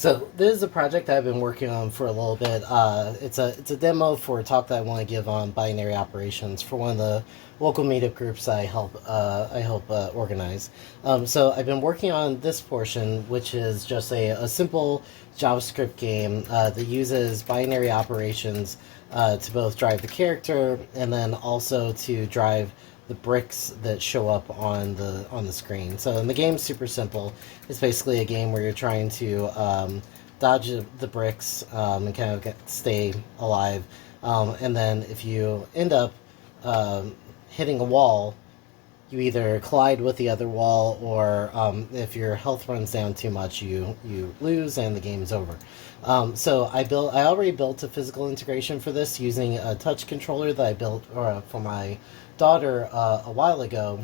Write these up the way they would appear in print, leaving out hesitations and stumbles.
So this is a project I've been working on for a little bit. It's a demo for a talk that I want to give on binary operations for one of the local meetup groups I help organize. So I've been working on this portion, which is just a simple JavaScript game that uses binary operations to both drive the character and then also to drive the bricks that show up on the screen. So and the game's super simple. It's basically a game where you're trying to dodge the bricks and kind of stay alive. And then if you end up hitting a wall, you either collide with the other wall, or if your health runs down too much, you lose and the game is over. So I already built a physical integration for this using a touch controller that I built for my daughter a while ago,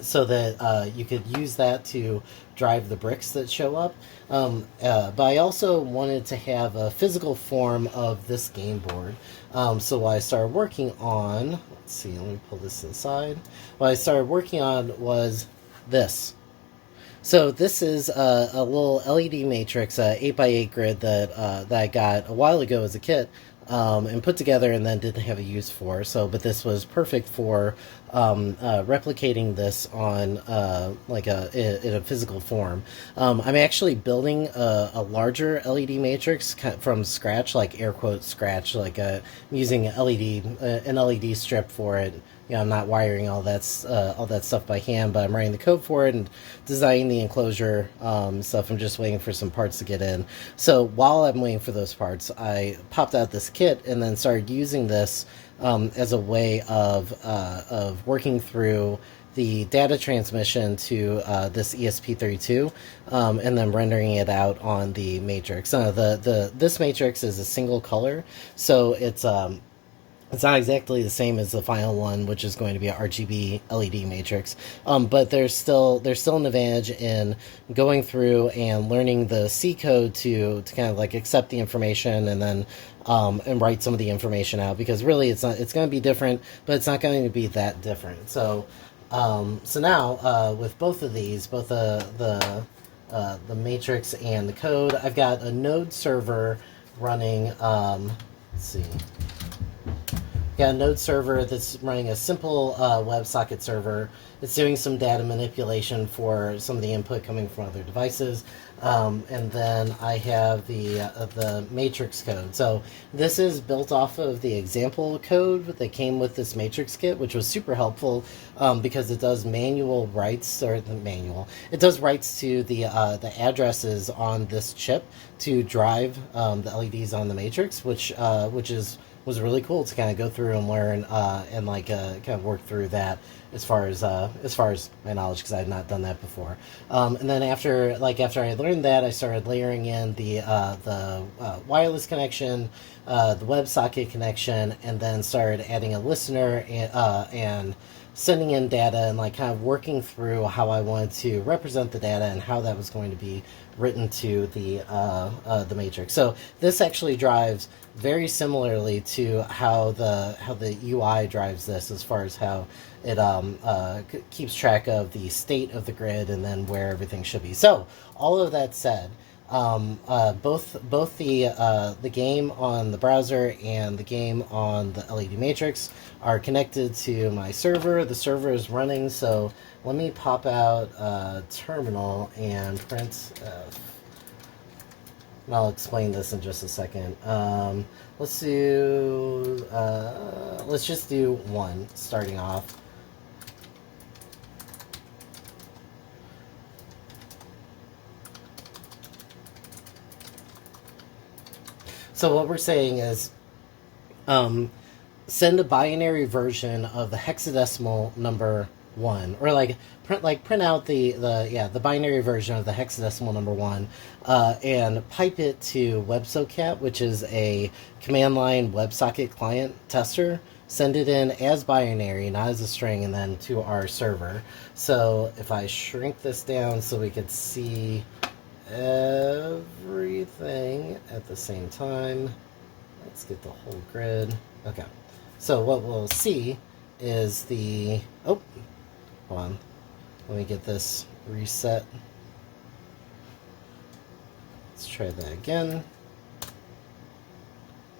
so that you could use that to drive the bricks that show up. But I also wanted to have a physical form of this game board. So what I started working on, let's see, let me pull this to the side. What I started working on was this. So this is a little LED matrix, 8x8 grid that I got a while ago as a kit, and put together and then didn't have a use for. So, but this was perfect for replicating this on in a physical form. I'm actually building a larger LED matrix from scratch, like air quote scratch, like I'm using an LED strip for it. I'm not wiring all that stuff by hand, but I'm writing the code for it and designing the enclosure stuff. I'm just waiting for some parts to get in. So while I'm waiting for those parts, I popped out this kit and then started using this as a way of working through the data transmission to this ESP32, and then rendering it out on the matrix. This matrix is a single color, so it's not exactly the same as the final one, which is going to be an RGB LED matrix, but there's still an advantage in going through and learning the C code to kind of like accept the information and then and write some of the information out, because really it's going to be different, but it's not going to be that different. So now with both of these, both the matrix and the code, I've got a node server running. Let's see. Got a node server that's running a simple WebSocket server. It's doing some data manipulation for some of the input coming from other devices. And then I have the matrix code. So this is built off of the example code that came with this matrix kit, which was super helpful because it does manual writes, or the manual. It does writes to the addresses on this chip to drive the LEDs on the matrix, which was really cool to kind of go through and learn and kind of work through that as far as my knowledge, because I had not done that before. And then after I learned that, I started layering in the wireless connection, the WebSocket connection, and then started adding a listener and sending in data and like kind of working through how I wanted to represent the data and how that was going to be written to the matrix. So this actually drives very similarly to how the UI drives this, as far as how it keeps track of the state of the grid and then where everything should be. So all of that said, both the game on the browser and the game on the LED matrix are connected to my server. The server is running, so let me pop out a terminal and print. I'll explain this in just a second. Let's just do one starting off. So what we're saying is, send a binary version of the hexadecimal number 1, or print out the binary version of the hexadecimal number 1, and pipe it to websocket, which is a command line WebSocket client tester. Send it in as binary, not as a string, and then to our server. So if I shrink this down so we could see everything at the same time, let's get the whole grid. Okay, so what we'll see is hold on, let me get this reset. Let's try that again.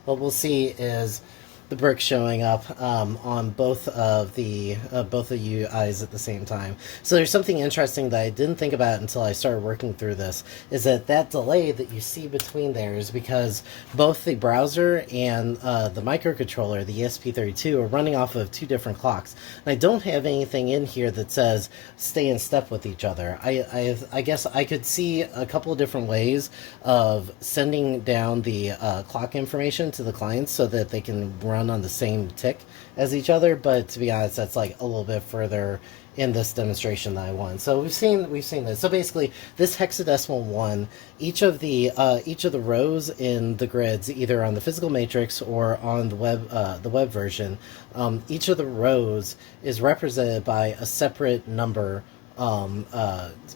What we'll see is the brick showing up on both of the UIs at the same time. So there's something interesting that I didn't think about until I started working through this, is that delay that you see between there is because both the browser and the microcontroller, the ESP32, are running off of two different clocks. And I don't have anything in here that says stay in step with each other. I guess I could see a couple of different ways of sending down the clock information to the clients so that they can run on the same tick as each other, but to be honest, that's like a little bit further in this demonstration that I want. So we've seen this. So basically, this hexadecimal one, each of the rows in the grids, either on the physical matrix or on the web version, each of the rows is represented by a separate number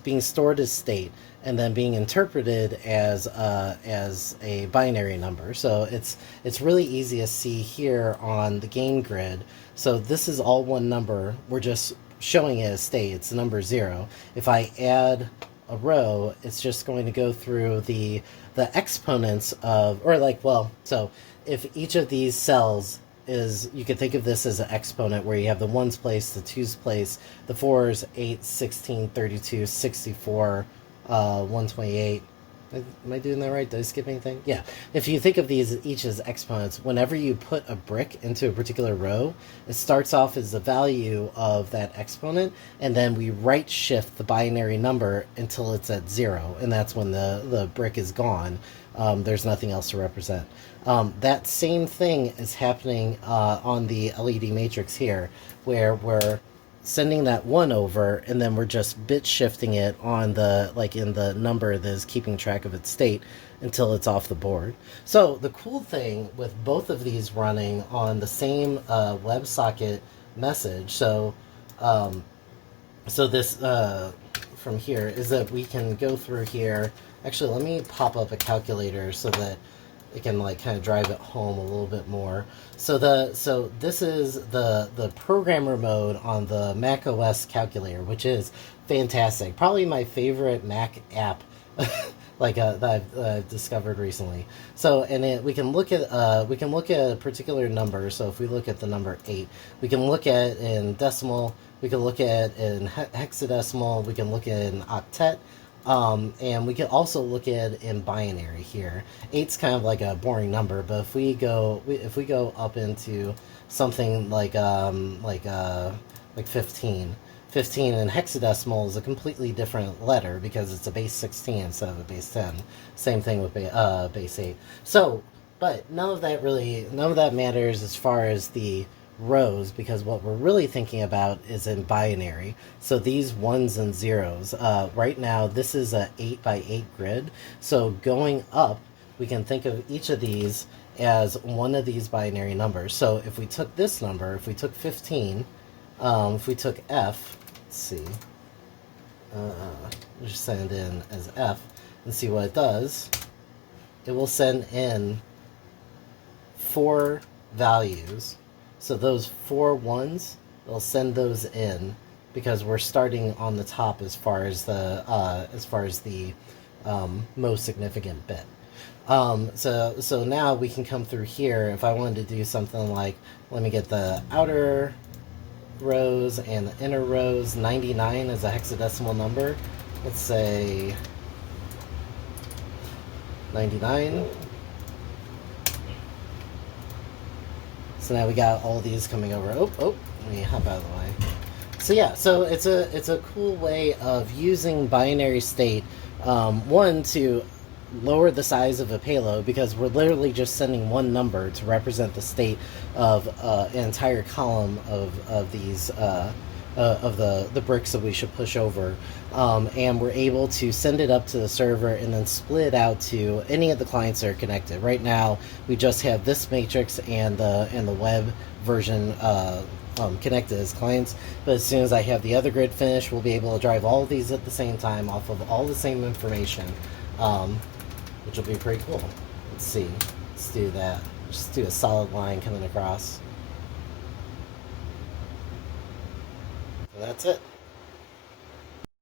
being stored as state, and then being interpreted as a binary number. So it's really easy to see here on the game grid. So this is all one number. We're just showing it as state. It's the number 0. If I add a row, it's just going to go through the exponents of, or like, well, so if each of these cells is, you could think of this as an exponent where you have the 1's place, the 2's place, the 4's, 8, 16, 32, 64, 128. Am I doing that right? Did I skip anything? Yeah. If you think of these each as exponents, whenever you put a brick into a particular row, it starts off as the value of that exponent, and then we right shift the binary number until it's at 0, and that's when the brick is gone. There's nothing else to represent. That same thing is happening on the LED matrix here, where we're sending that 1 over, and then we're just bit shifting it on the, like in the number that is keeping track of its state until it's off the board. So the cool thing with both of these running on the same WebSocket message, so this from here, is that we can go through here. Actually, let me pop up a calculator so that it can like kind of drive it home a little bit more. So this is the programmer mode on the Mac OS calculator, which is fantastic. Probably my favorite Mac app that I've discovered recently. So, and we can look at a particular number. So if we look at the number 8, we can look at it in decimal, we can look at it in hexadecimal, we can look at it in octet. And we can also look at it in binary here. 8's kind of like a boring number, but if we go up into something like 15 in hexadecimal is a completely different letter because it's a base 16 instead of a base 10. Same thing with base 8. So, but none of that matters as far as the rows, because what we're really thinking about is in binary. So these 1's and 0's, right now this is a 8 by 8 grid, so going up we can think of each of these as one of these binary numbers. So if we took this number, if we took 15, if we took F, let's see, we'll just send it in as F and see what it does. It will send in 4 values. So those 4 1's, they'll send those in because we're starting on the top as far as the most significant bit. So now we can come through here. If I wanted to do something like, let me get the outer rows and the inner rows. 99 is a hexadecimal number. Let's say 99. So now we got all these coming over. Let me hop out of the way. So yeah, so it's a cool way of using binary state, one, to lower the size of a payload, because we're literally just sending one number to represent the state of an entire column of these of the bricks that we should push over, and we're able to send it up to the server and then split it out to any of the clients that are connected. Right now we just have this matrix and the web version connected as clients, but as soon as I have the other grid finished, we'll be able to drive all of these at the same time off of all the same information, which will be pretty cool. Let's see, let's do that. Just do a solid line coming across. So that's it.